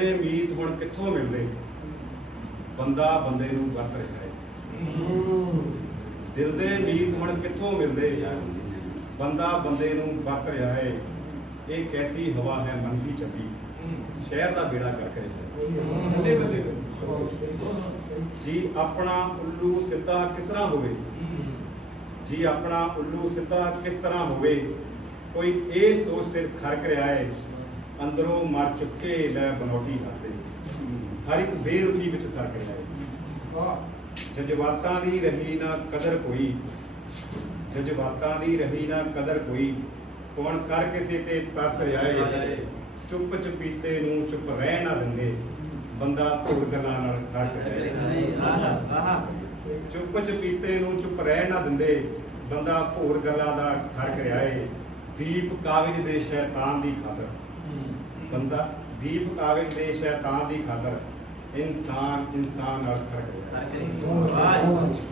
ਇਹ ਮੀਤ ਹੁਣ ਕਿੱਥੋਂ ਮਿਲਦੇ ਬੰਦਾ ਬੰਦੇ ਨੂੰ ਵਰਤ ਰਿਹਾ ਹੈ। ਦਿਲ ਦੇ ਮੀਤ ਹੁਣ ਕਿੱਥੋਂ ਮਿਲਦੇ? ਬੰਦਾ ਬੰਦੇ ਨੂੰ ਵਰਤ ਰਿਹਾ ਹੈ। ਇਹ ਕੈਸੀ ਹਵਾ ਹੈ ਮਨ ਦੀ ਚੱਲੀ ਸ਼ਹਿਰ ਦਾ ਬੇੜਾ ਕਰ ਰਿਹਾ ਜੀ ਆਪਣਾ ਉੱਲੂ ਸਿੱਧਾ ਕਿਸ ਤਰ੍ਹਾਂ ਹੋਵੇ? ਜੀ ਆਪਣਾ ਉੱਲੂ ਸਿੱਧਾ ਕਿਸ ਤਰ੍ਹਾਂ ਹੋਵੇ? ਕੋਈ ਇਹ ਸੋਚ ਸਿਰ ਖਰਕ ਰਿਹਾ ਹੈ। ਅੰਦਰੋਂ ਮਰ ਚੁੱਕੇ ਲੈ ਬਨੋਟੀ ਹਾਸੇ ਹਰ ਇੱਕ ਬੇਰੁਖੀ ਵਿੱਚ ਸਰਕ ਰਿਹਾ ਹੈ ਜਜ਼ਬਾਤਾਂ ਦੀ ਰਹੀ ਨਾ ਕਦਰ ਕੋਈ। ਜਜ਼ਬਾਤਾਂ ਦੀ ਰਹੀ ਨਾ ਕਦਰ ਕੋਈ। ਕੌਣ ਕਰ ਕਿਸੇ ਤੇ ਤਰਸ ਹੈ ਚੁੱਪ ਚਪੀਤੇ ਨੂੰ ਚੁੱਪ ਰਹਿ ਨਾ ਦਿੰਦੇ। ਬੰਦਾ ਹੋਰ ਗੱਲਾਂ ਨਾਲ ਰਿਹਾ ਹੈ ਚੁੱਪ ਚਪੀਤੇ ਨੂੰ ਚੁੱਪ ਰਹਿ ਨਾ ਦਿੰਦੇ। ਬੰਦਾ ਹੋਰ ਗੱਲਾਂ ਦਾ ਠਰਕ ਰਿਹਾ ਏ ਦੀਪ ਕਾਗਜ਼ ਦੇ ਸ਼ੈਤਾਨ ਦੀ ਖਾਤਰ। ਬੰਦਾ ਦੀਪ ਕਾਗਜ਼ ਦੇ ਸ਼ੈਤਾਨ ਦੀ ਖਾਤਰ ਇਨਸਾਨ ਇਨਸਾਨ ਨਾਲ ਖੜਕ ਰਿਹਾ ਹੈ